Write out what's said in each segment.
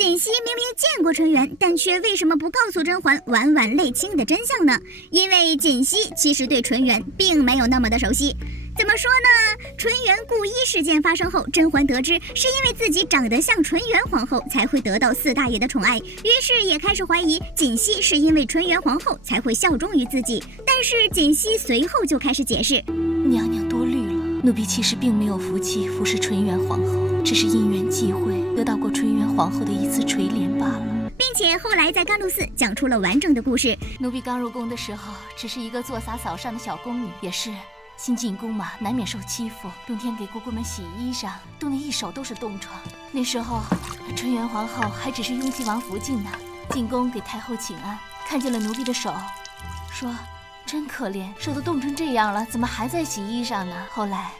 锦溪明明见过纯元，但却为什么不告诉甄嬛婉婉泪倾的真相呢？因为锦溪其实对纯元并没有那么的熟悉。怎么说呢？纯元故衣事件发生后，甄嬛得知是因为自己长得像纯元皇后才会得到四大爷的宠爱，于是也开始怀疑锦溪是因为纯元皇后才会效忠于自己。但是锦溪随后就开始解释：娘娘多虑了，奴婢其实并没有福气服侍纯元皇后，只是因缘际会得到过纯元皇后的一次垂怜罢了。并且后来在甘露寺讲出了完整的故事。奴婢刚入宫的时候，只是一个做洒扫上的小宫女，也是新进宫嘛，难免受欺负。冬天给姑姑们洗衣裳，冻得一手都是冻疮。那时候，纯元皇后还只是雍亲王福晋呢。进宫给太后请安，看见了奴婢的手，说：“真可怜，手都冻成这样了，怎么还在洗衣裳呢？”后来，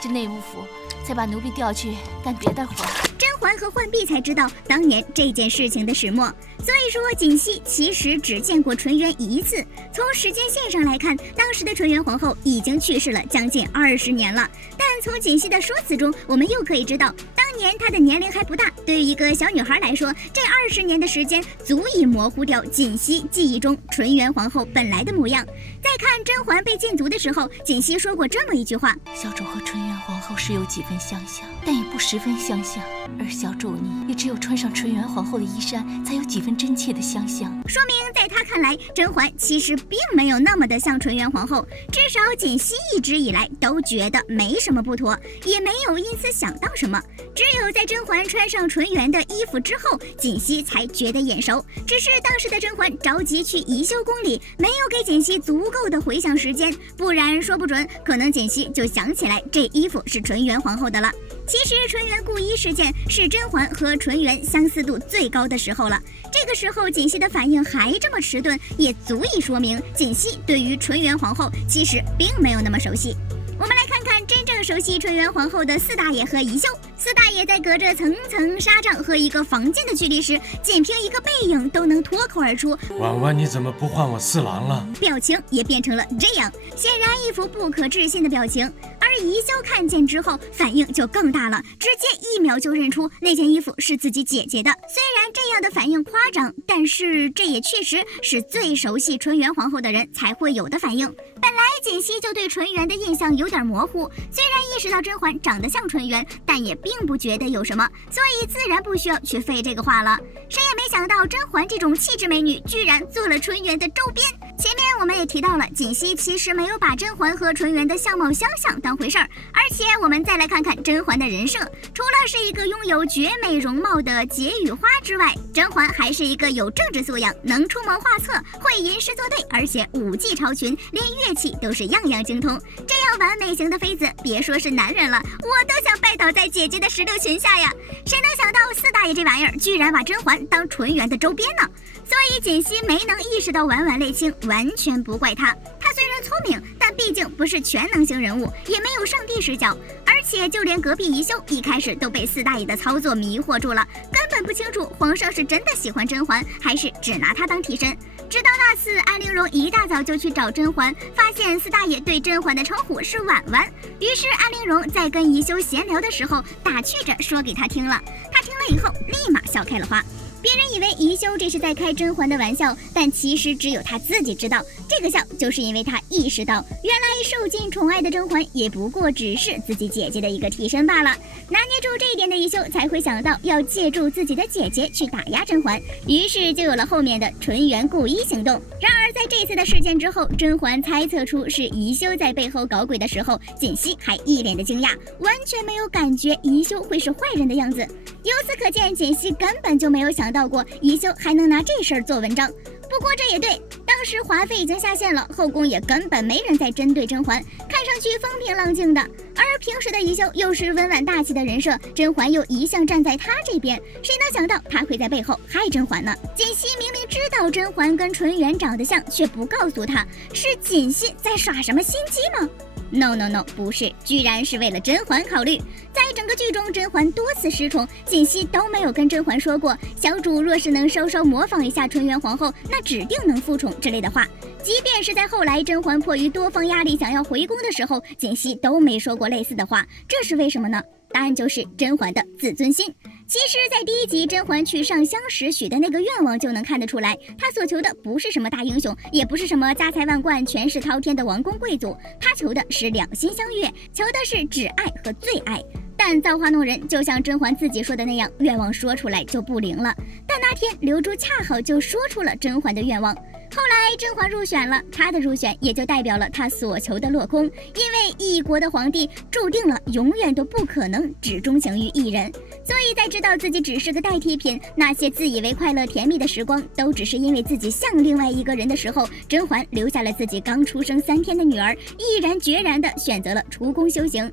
这内务府才把奴婢调去干别的活。甄嬛和浣碧才知道当年这件事情的始末，所以说锦溪其实只见过纯元一次。从时间线上来看，当时的纯元皇后已经去世了将近20年了。但从锦溪的说辞中，我们又可以知道，当年她的年龄还不大，对于一个小女孩来说，这20年的时间足以模糊掉锦溪记忆中纯元皇后本来的模样。在看甄嬛被禁足的时候，锦溪说过这么一句话：小主和纯元皇后是有几分相像，但也不十分相像，而小主你也只有穿上纯元皇后的衣衫，才有几分真切的相像。说明在他看来，甄嬛其实并没有那么的像纯元皇后，至少锦溪一直以来都觉得没什么不妥，也没有因此想到什么。只有在甄嬛穿上纯元的衣服之后，锦溪才觉得眼熟。只是当时的甄嬛着急去宜修宫里，没有给锦溪足够的回想时间，不然说不准可能锦溪就想起来这衣服是纯元皇后的了。其实纯元故衣事件是甄嬛和纯元相似度最高的时候了，这个时候锦溪的反应还这么迟钝，也足以说明锦溪对于纯元皇后其实并没有那么熟悉。我们来看看真正熟悉纯元皇后的四大爷和宜修。四大爷在隔着层层纱帐和一个房间的距离时，仅凭一个背影都能脱口而出：“婉婉，你怎么不换我四郎了？”表情也变成了这样，显然一副不可置信的表情。而宜修看见之后反应就更大了，直接1秒就认出那件衣服是自己姐姐的。虽然这样的反应夸张，但是这也确实是最熟悉纯元皇后的人才会有的反应。本来锦溪就对纯元的印象有点模糊，虽然意识到甄嬛长得像纯元，但也并不觉得有什么，所以自然不需要去费这个话了。谁也没想到甄嬛这种气质美女居然做了纯元的周边。前面我们也提到了，锦溪其实没有把甄嬛和纯元的相貌相像当回事儿，而且我们再来看看甄嬛的人设，除了是一个拥有绝美容貌的解语花之外，甄嬛还是一个有政治素养、能出谋划策、会吟诗作对，而且武技超群，连乐器都是样样精通。这样完美型的妃子，别说是男人了，我都想拜倒在姐姐的石榴裙下呀！谁能想到四大爷这玩意儿居然把甄嬛当纯元的周边呢？所以锦溪没能意识到婉婉泪倾，完全不怪他。他虽然聪明，但毕竟不是全能型人物，也没有上帝视角，而且就连隔壁宜修一开始都被四大爷的操作迷惑住了，根本不清楚皇上是真的喜欢甄嬛，还是只拿她当替身。直到那次安陵容一大早就去找甄嬛，发现四大爷对甄嬛的称呼是婉婉，于是安陵容在跟宜修闲聊的时候打趣着说给他听了，他听了以后立马笑开了花。别人以为宜修这是在开甄嬛的玩笑，但其实只有他自己知道，这个笑就是因为他意识到，原来受尽宠爱的甄嬛也不过只是自己姐姐的一个替身罢了。拿捏住这一点的宜修才会想到要借助自己的姐姐去打压甄嬛，于是就有了后面的纯元故衣行动。然而在这次的事件之后，甄嬛猜测出是宜修在背后搞鬼的时候，锦溪还一脸的惊讶，完全没有感觉宜修会是坏人的样子。由此可见，锦溪根本就没有想到过宜修还能拿这事儿做文章。不过这也对，当时华妃已经下线了，后宫也根本没人在针对甄嬛，看上去风平浪静的。而平时的宜修又是温婉大气的人设，甄嬛又一向站在她这边，谁能想到她会在背后害甄嬛呢？锦溪明明知道甄嬛跟纯元长得像，却不告诉她，是锦溪在耍什么心机吗？No， 不是，居然是为了甄嬛考虑。在整个剧中，甄嬛多次失宠，锦溪都没有跟甄嬛说过小主若是能稍稍模仿一下纯元皇后，那指定能复宠之类的话。即便是在后来甄嬛迫于多方压力想要回宫的时候，锦溪都没说过类似的话。这是为什么呢？答案就是甄嬛的自尊心。其实，在第一集甄嬛去上香时许的那个愿望就能看得出来，她所求的不是什么大英雄，也不是什么家财万贯、权势滔天的王公贵族，她求的是两心相悦，求的是只爱和最爱。但造化弄人，就像甄嬛自己说的那样，愿望说出来就不灵了。但那天刘珠恰好就说出了甄嬛的愿望。后来甄嬛入选了，她的入选也就代表了她所求的落空，因为一国的皇帝注定了永远都不可能只钟情于一人。所以在知道自己只是个代替品，那些自以为快乐甜蜜的时光都只是因为自己像另外一个人的时候，甄嬛留下了自己刚出生3天的女儿，毅然决然地选择了出宫修行。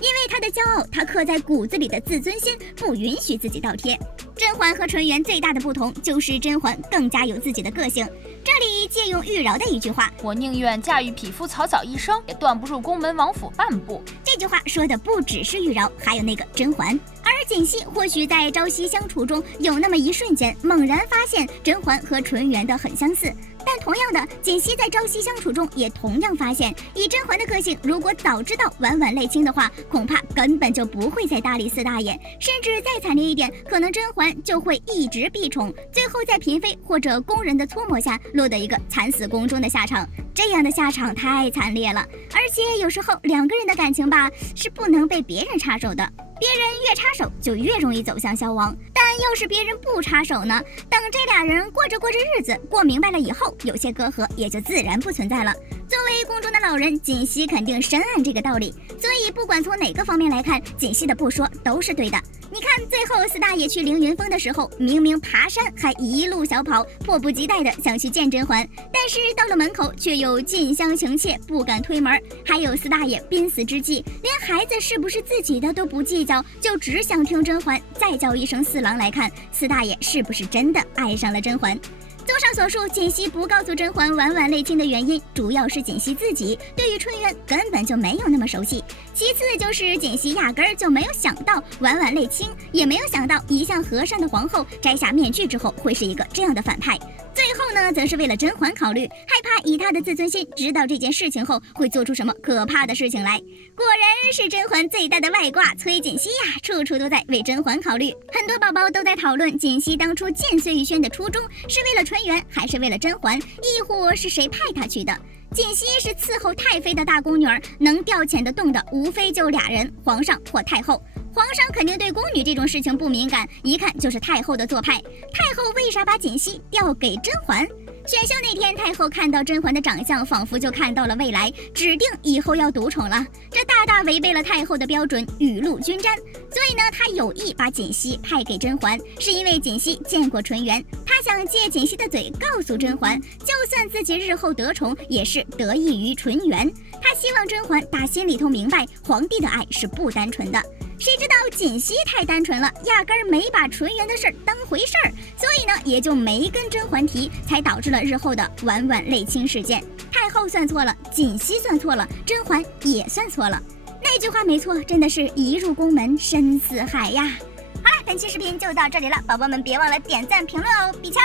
因为她的骄傲，她刻在骨子里的自尊心不允许自己倒贴。甄嬛和纯元最大的不同就是甄嬛更加有自己的个性。这里借用玉娆的一句话：我宁愿驾驭匹夫草草一生，也断不入宫门王府半步。这句话说的不只是玉娆，还有那个甄嬛。而锦汐或许在朝夕相处中有那么一瞬间猛然发现甄嬛和纯元的很相似，但同样的，锦汐在朝夕相处中也同样发现，以甄嬛的个性，如果早知道婉婉泪清的话，恐怕根本就不会再搭理四大爷，甚至再惨烈一点，可能甄嬛就会一直避宠，最后在嫔妃或者宫人的搓磨下，落得一个惨死宫中的下场。这样的下场太惨烈了，而且有时候两个人的感情吧，是不能被别人插手的。别人越插手，就越容易走向消亡。但要是别人不插手呢？等这俩人过着日子，过明白了以后，有些隔阂也就自然不存在了。作为宫中的老人，锦汐肯定深谙这个道理，所以不管从哪个方面来看，锦汐的不说都是对的。你看，最后四大爷去凌云峰的时候，明明爬山还一路小跑，迫不及待的想去见甄嬛，但是到了门口却又近乡情怯，不敢推门。还有四大爷濒死之际，连孩子是不是自己的都不计较，就只想听甄嬛再叫一声四郎来看四大爷是不是真的爱上了甄嬛。综上所述，锦汐不告诉甄嬛婉婉泪清的原因，主要是锦汐自己对于纯元根本就没有那么熟悉，其次就是锦汐压根儿就没有想到婉婉泪清，也没有想到一向和善的皇后摘下面具之后会是一个这样的反派。最后呢，则是为了甄嬛考虑，害怕以她的自尊心知道这件事情后会做出什么可怕的事情来。果然是甄嬛最大的外挂崔锦汐呀，处处都在为甄嬛考虑。很多宝宝都在讨论锦汐当初见碎玉轩的初衷是为了纯元，还是为了甄嬛，亦或是谁派她去的。锦汐是伺候太妃的大宫女儿，能调遣得动的无非就俩人，皇上或太后。皇上肯定对宫女这种事情不敏感，一看就是太后的做派。太后为啥把锦汐调给甄嬛？选秀那天，太后看到甄嬛的长相，仿佛就看到了未来，指定以后要独宠了。这大大违背了太后的标准，雨露均沾。所以呢，她有意把锦汐派给甄嬛，是因为锦汐见过纯元，她想借锦汐的嘴告诉甄嬛，就算自己日后得宠，也是得益于纯元。她希望甄嬛打心里头明白，皇帝的爱是不单纯的。谁知道锦汐太单纯了，压根儿没把纯元的事儿当回事儿，所以呢，也就没跟甄嬛提，才导致了日后的婉婉泪清事件。太后算错了，锦汐算错了，甄嬛也算错了。那句话没错，真的是一入宫门深似海呀。好了，本期视频就到这里了，宝宝们别忘了点赞评论哦，比枪。